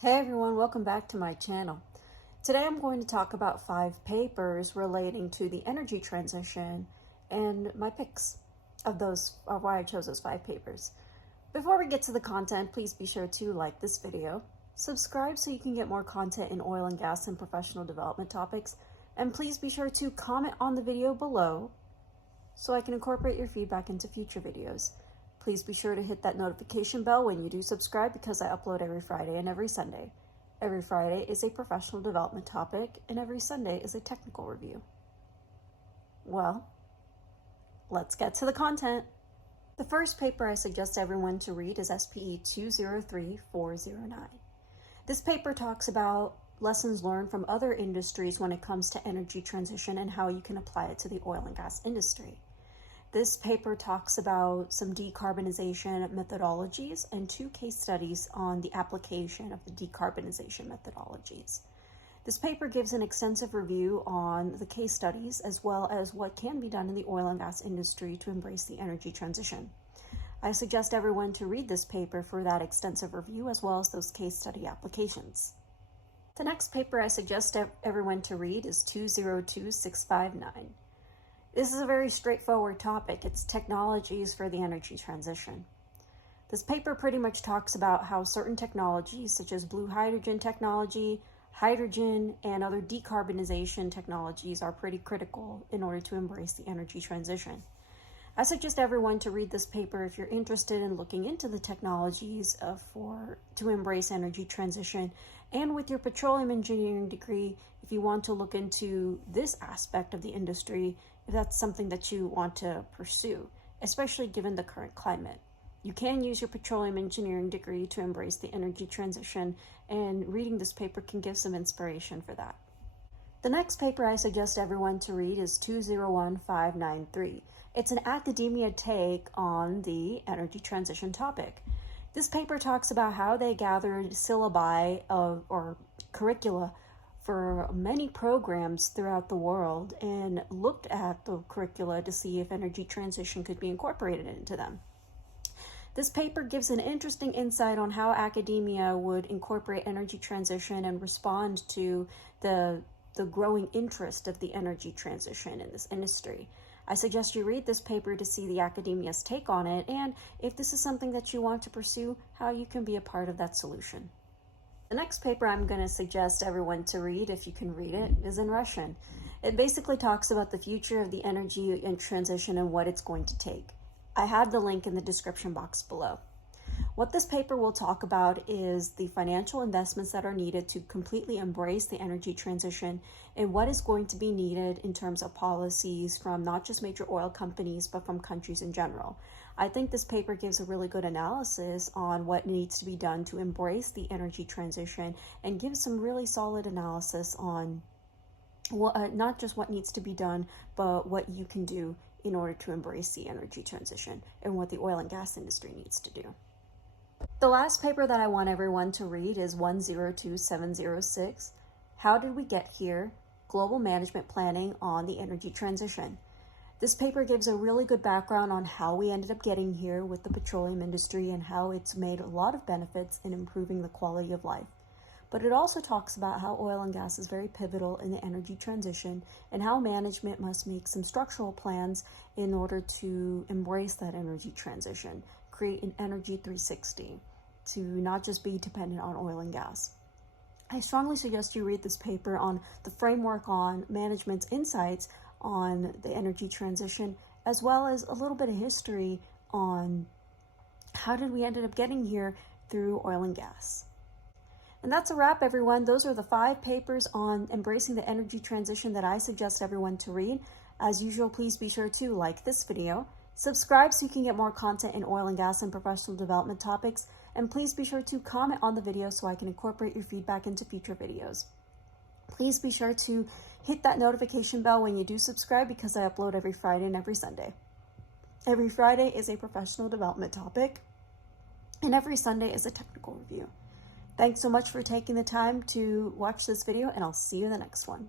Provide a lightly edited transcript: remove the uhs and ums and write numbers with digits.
Hey everyone, welcome back to my channel. Today I'm going to talk about 5 papers relating to the energy transition and my picks of why I chose those 5 papers. Before we get to the content, please be sure to like this video, subscribe so you can get more content in oil and gas and professional development topics, and please be sure to comment on the video below so I can incorporate your feedback into future videos. Please be sure to hit that notification bell when you do subscribe because I upload every Friday and every Sunday. Every Friday is a professional development topic and every Sunday is a technical review. Well, let's get to the content. The first paper I suggest everyone to read is SPE 203409. This paper talks about lessons learned from other industries when it comes to energy transition and how you can apply it to the oil and gas industry. This paper talks about some decarbonization methodologies and 2 case studies on the application of the decarbonization methodologies. This paper gives an extensive review on the case studies as well as what can be done in the oil and gas industry to embrace the energy transition. I suggest everyone to read this paper for that extensive review as well as those case study applications. The next paper I suggest everyone to read is 202659. This is a very straightforward topic. It's technologies for the energy transition. This paper pretty much talks about how certain technologies such as blue hydrogen technology, hydrogen, and other decarbonization technologies are pretty critical in order to embrace the energy transition. I suggest everyone to read this paper if you're interested in looking into the technologies to embrace energy transition, and with your petroleum engineering degree, if you want to look into this aspect of the industry, if that's something that you want to pursue, especially given the current climate. You can use your petroleum engineering degree to embrace the energy transition, and reading this paper can give some inspiration for that. The next paper I suggest everyone to read is 201593. It's an academia take on the energy transition topic. This paper talks about how they gathered syllabi or curricula for many programs throughout the world and looked at the curricula to see if energy transition could be incorporated into them. This paper gives an interesting insight on how academia would incorporate energy transition and respond to the growing interest of the energy transition in this industry. I suggest you read this paper to see the academia's take on it, and if this is something that you want to pursue, how you can be a part of that solution. The next paper I'm going to suggest everyone to read, if you can read it, is in Russian. It basically talks about the future of the energy and transition and what it's going to take. I have the link in the description box below. What this paper will talk about is the financial investments that are needed to completely embrace the energy transition and what is going to be needed in terms of policies from not just major oil companies, but from countries in general. I think this paper gives a really good analysis on what needs to be done to embrace the energy transition and gives some really solid analysis on not just what needs to be done, but what you can do in order to embrace the energy transition and what the oil and gas industry needs to do. The last paper that I want everyone to read is 102706, How Did We Get Here? Global Management Planning on the Energy Transition. This paper gives a really good background on how we ended up getting here with the petroleum industry and how it's made a lot of benefits in improving the quality of life. But it also talks about how oil and gas is very pivotal in the energy transition and how management must make some structural plans in order to embrace that energy transition, create an energy 360 to not just be dependent on oil and gas. I strongly suggest you read this paper on the framework on management's insights on the energy transition, as well as a little bit of history on how did we end up getting here through oil and gas. And that's a wrap, everyone. Those are the 5 papers on embracing the energy transition that I suggest everyone to read. As usual, please be sure to like this video, subscribe so you can get more content in oil and gas and professional development topics, and please be sure to comment on the video so I can incorporate your feedback into future videos. Please be sure to hit that notification bell when you do subscribe because I upload every Friday and every Sunday. Every Friday is a professional development topic, and every Sunday is a technical review. Thanks so much for taking the time to watch this video, and I'll see you in the next one.